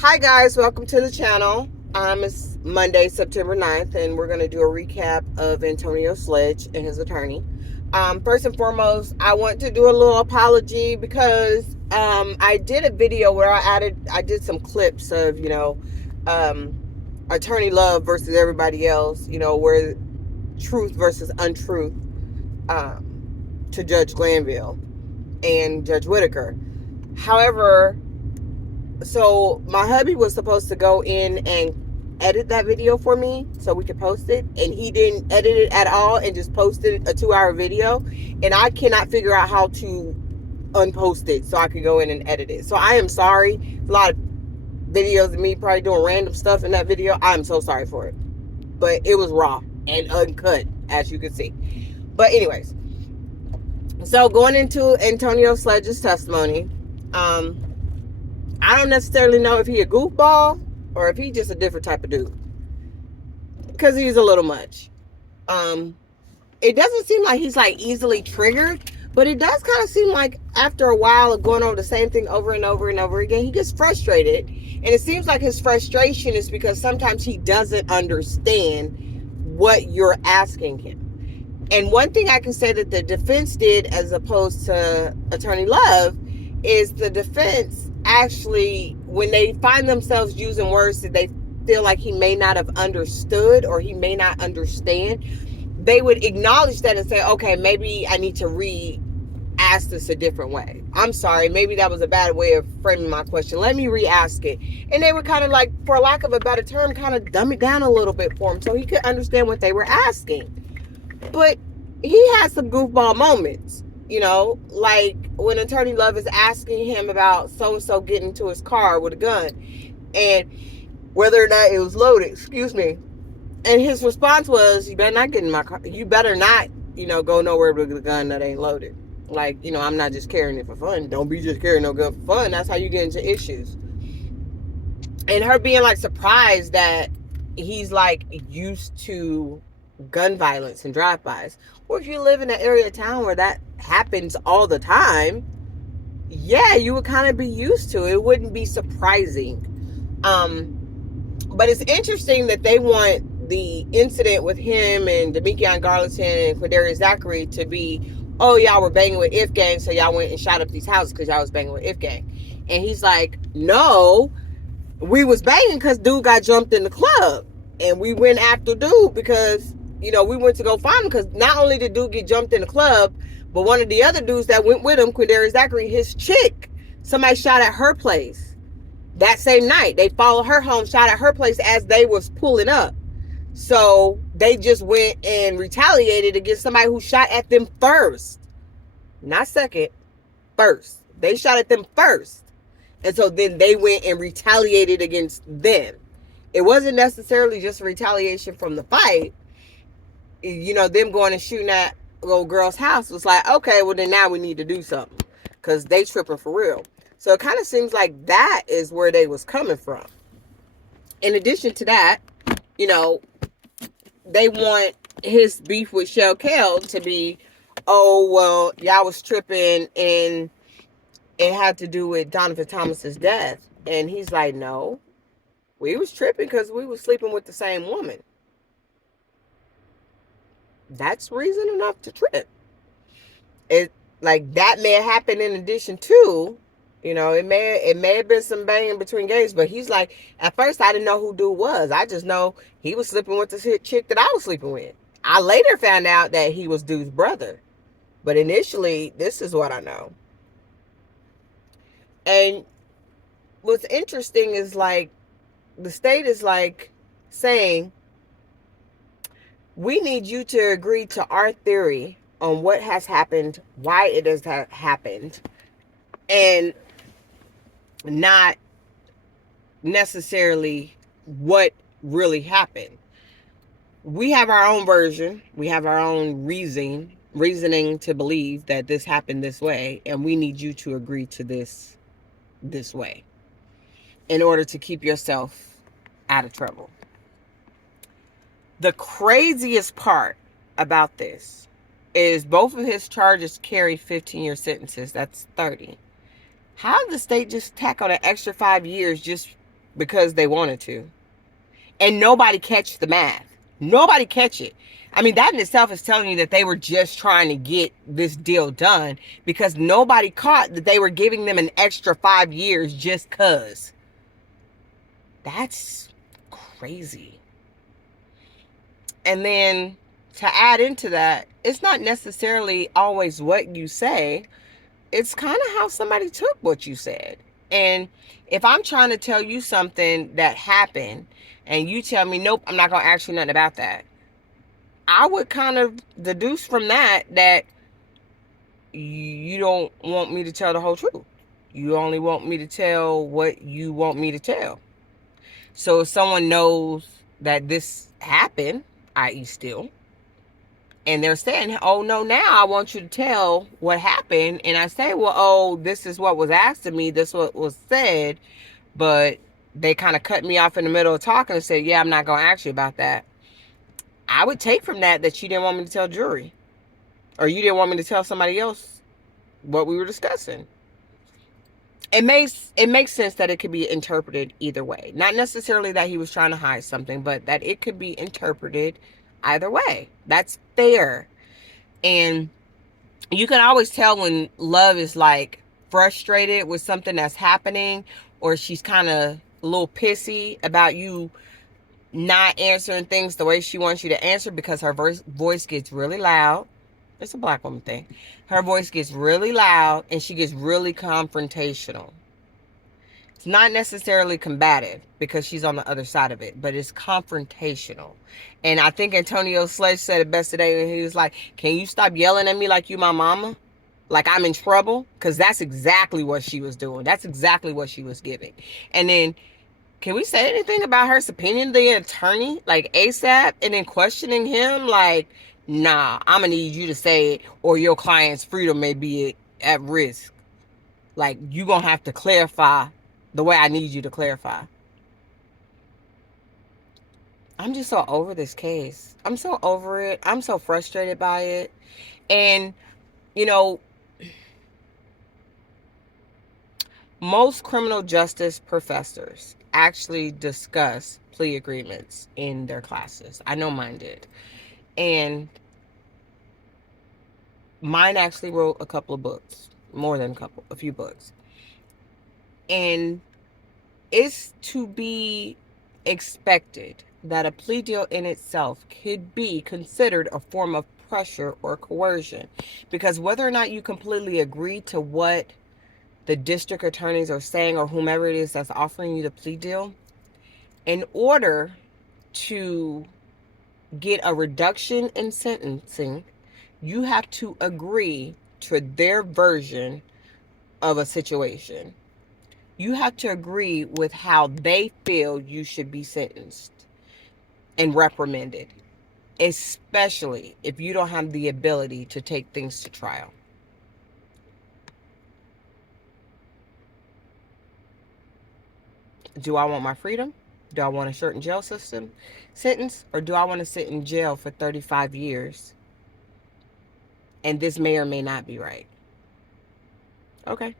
Hi guys, welcome to the channel. It's Monday, September 9th, and we're going to do a recap of Antonio Sledge and his attorney. First and foremost, I want to do a little apology because I did a video where I did some clips of, um, attorney love versus everybody else, where truth versus untruth to Judge Glanville and Judge Whitaker. However, so my hubby was supposed to go in and edit that video for me so we could post it, and he didn't edit it at all and just posted a 2-hour video, and I cannot figure out how to unpost it so I could go in and edit it. So I am sorry. A lot of videos of me probably doing random stuff in that video. I'm so sorry for it, but it was raw and uncut, as you can see. But anyways, so going into Antonio Sledge's testimony, I don't necessarily know if he a goofball or if he just a different type of dude, because he's a little much. It doesn't seem like he's like easily triggered, but it does kind of seem like after a while of going over the same thing over and over and over again, he gets frustrated. And it seems like his frustration is because sometimes he doesn't understand what you're asking him. And one thing I can say that the defense did as opposed to Attorney Love is the defense actually, when they find themselves using words that they feel like he may not have understood or he may not understand, they would acknowledge that and say, okay, maybe I need to re-ask this a different way. I'm sorry, maybe that was a bad way of framing my question. Let me re-ask it. And they would kind of like, for lack of a better term, kind of dumb it down a little bit for him so he could understand what they were asking. But he had some goofball moments, like when Attorney Love is asking him about so-and-so getting to his car with a gun and whether or not it was loaded, excuse me. And his response was, you better not get in my car. You better not, go nowhere with a gun that ain't loaded. Like, I'm not just carrying it for fun. Don't be just carrying no gun for fun. That's how you get into issues. And her being like surprised that he's like used to gun violence and drive-bys. Or if you live in an area of town where that happens all the time, yeah, you would kind of be used to it. It wouldn't be surprising. But it's interesting that they want the incident with him and Demikion Garlington and Quindarius Zachary to be, oh, y'all were banging with If Gang, so y'all went and shot up these houses because y'all was banging with If Gang. And he's like, no, we was banging because dude got jumped in the club. And we went after dude because, we went to go find him because not only did dude get jumped in the club, but one of the other dudes that went with him, Quindarius Zachary, his chick, somebody shot at her place that same night. They followed her home, shot at her place as they was pulling up. So they just went and retaliated against somebody who shot at them first. Not second, first. They shot at them first. And so then they went and retaliated against them. It wasn't necessarily just a retaliation from the fight. Them going and shooting at little girl's house was like, okay, well then now we need to do something because they tripping for real. So it kind of seems like that is where they was coming from. In addition to that, they want his beef with Shell Kell to be, oh, well, y'all was tripping and it had to do with Donovan Thomas's death. And he's like, no, we was tripping because we was sleeping with the same woman. That's reason enough to trip. It like that may have happened in addition to, it may have been some banging between gays, but he's like, at first I didn't know who dude was. I just know he was sleeping with the chick that I was sleeping with. I later found out that he was dude's brother, but initially this is what I know. And what's interesting is like the state is like saying, we need you to agree to our theory on what has happened, why it has happened, and not necessarily what really happened. We have our own version. We have our own reasoning to believe that this happened this way, and we need you to agree to this way in order to keep yourself out of trouble. The craziest part about this is both of his charges carry 15-year sentences. That's 30. How did the state just tack on an extra 5 years just because they wanted to. And nobody catch the math. Nobody catch it. I mean, that in itself is telling you that they were just trying to get this deal done, because nobody caught that they were giving them an extra 5 years just cuz. That's crazy. And then to add into that, it's not necessarily always what you say. It's kind of how somebody took what you said. And if I'm trying to tell you something that happened and you tell me, nope, I'm not going to ask you nothing about that, I would kind of deduce from that you don't want me to tell the whole truth. You only want me to tell what you want me to tell. So if someone knows that this happened, i.e. still, and they're saying, oh no, now I want you to tell what happened, and I say, well, oh, this is what was asked of me, this is what was said, but they kind of cut me off in the middle of talking and said, yeah, I'm not going to ask you about that. I would take from that you didn't want me to tell jury, or you didn't want me to tell somebody else what we were discussing. It makes sense that it could be interpreted either way. Not necessarily that he was trying to hide something, but that it could be interpreted either way. That's fair. And you can always tell when love is like frustrated with something that's happening, or she's kind of a little pissy about you not answering things the way she wants you to answer, because her voice gets really loud. It's a black woman thing. Her voice gets really loud and she gets really confrontational. It's not necessarily combative because she's on the other side of it, but it's confrontational. And I think Antonio Sledge said it best today when he was like, can you stop yelling at me like you my mama? Like I'm in trouble? Because that's exactly what she was doing. That's exactly what she was giving. And then, can we say anything about her subpoenaing the attorney, like ASAP, and then questioning him? Like, nah, I'm going to need you to say it, or your client's freedom may be at risk. Like, you going to have to clarify the way I need you to clarify. I'm just so over this case. I'm so over it. I'm so frustrated by it. And, you know, most criminal justice professors actually discuss plea agreements in their classes. I know mine did. And mine actually wrote a couple of books, more than a few books. And it's to be expected that a plea deal in itself could be considered a form of pressure or coercion, because whether or not you completely agree to what the district attorneys are saying, or whomever it is that's offering you the plea deal, in order to get a reduction in sentencing, you have to agree to their version of a situation. You have to agree with how they feel you should be sentenced and reprimanded, especially if you don't have the ability to take things to trial. Do I want my freedom? Do I want a certain jail system sentence? Or do I want to sit in jail for 35 years? And this may or may not be right. Okay.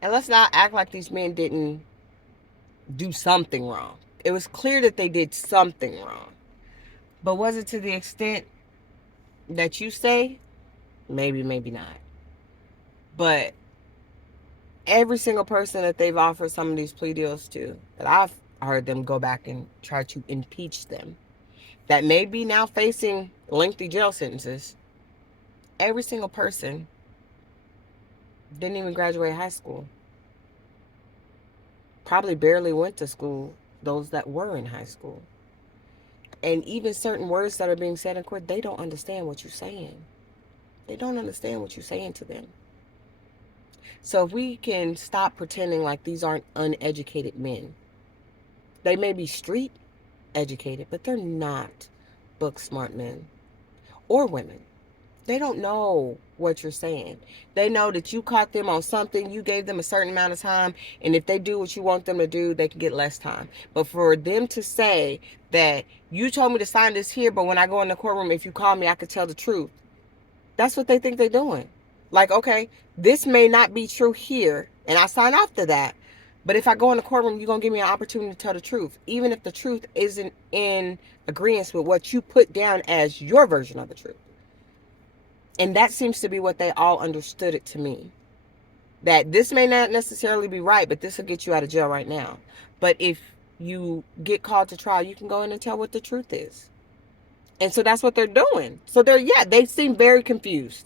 And let's not act like these men didn't do something wrong. It was clear that they did something wrong. But was it to the extent that you say? Maybe, maybe not. But every single person that they've offered some of these plea deals to, that I've heard them go back and try to impeach them, that may be now facing lengthy jail sentences, every single person didn't even graduate high school. Probably barely went to school, those that were in high school. And even certain words that are being said in court, they don't understand what you're saying. They don't understand what you're saying to them. So if we can stop pretending like these aren't uneducated men. They may be street educated, but they're not book smart men or women. They don't know what you're saying. They know that you caught them on something, you gave them a certain amount of time, and if they do what you want them to do, they can get less time. But for them to say that you told me to sign this here, but when I go in the courtroom, if you call me, I could tell the truth. That's what they think they're doing. Like, okay, this may not be true here, and I sign off to that, But if I go in the courtroom, you're going to give me an opportunity to tell the truth, even if the truth isn't in agreement with what you put down as your version of the truth. And that seems to be what they all understood it to me. That this may not necessarily be right, but this will get you out of jail right now. But if you get called to trial, you can go in and tell what the truth is. And so that's what they're doing. So they seem very confused.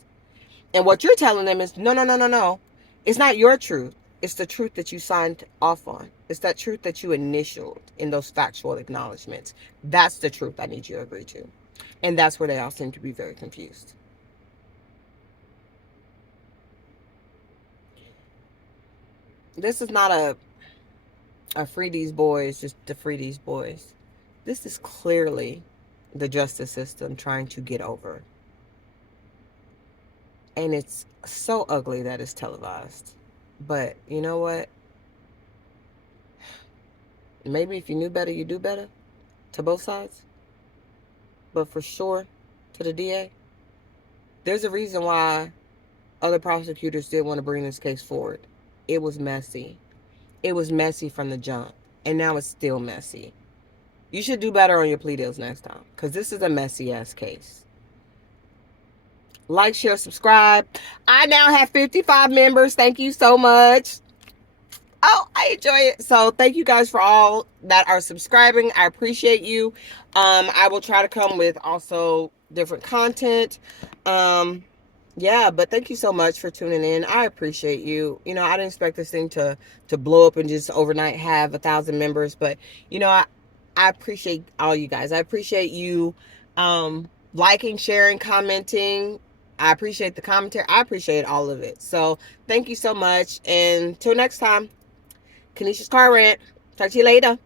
And what you're telling them is, no, no, no, no, no. It's not your truth. It's the truth that you signed off on. It's that truth that you initialed in those factual acknowledgments. That's the truth I need you to agree to. And that's where they all seem to be very confused. This is not a free these boys just to free these boys. This is clearly the justice system trying to get over. And it's so ugly that it's televised. But you know what? Maybe if you knew better, you do better to both sides. But for sure, to the DA, there's a reason why other prosecutors didn't want to bring this case forward. It was messy. It was messy from the jump. And now it's still messy. You should do better on your plea deals next time, because this is a messy ass case. Like, share, subscribe. I now have 55 members. Thank you so much. Oh, I enjoy it. So thank you guys for all that are subscribing. I appreciate you. I will try to come with also different content. Yeah, but thank you so much for tuning in. I appreciate you. You know, I didn't expect this thing to blow up and just overnight have 1,000 members, but you know, I appreciate all you guys. I appreciate you liking, sharing, commenting. I appreciate the commentary. I appreciate all of it. So thank you so much. And till next time, Kanisha's Car Rant. Talk to you later.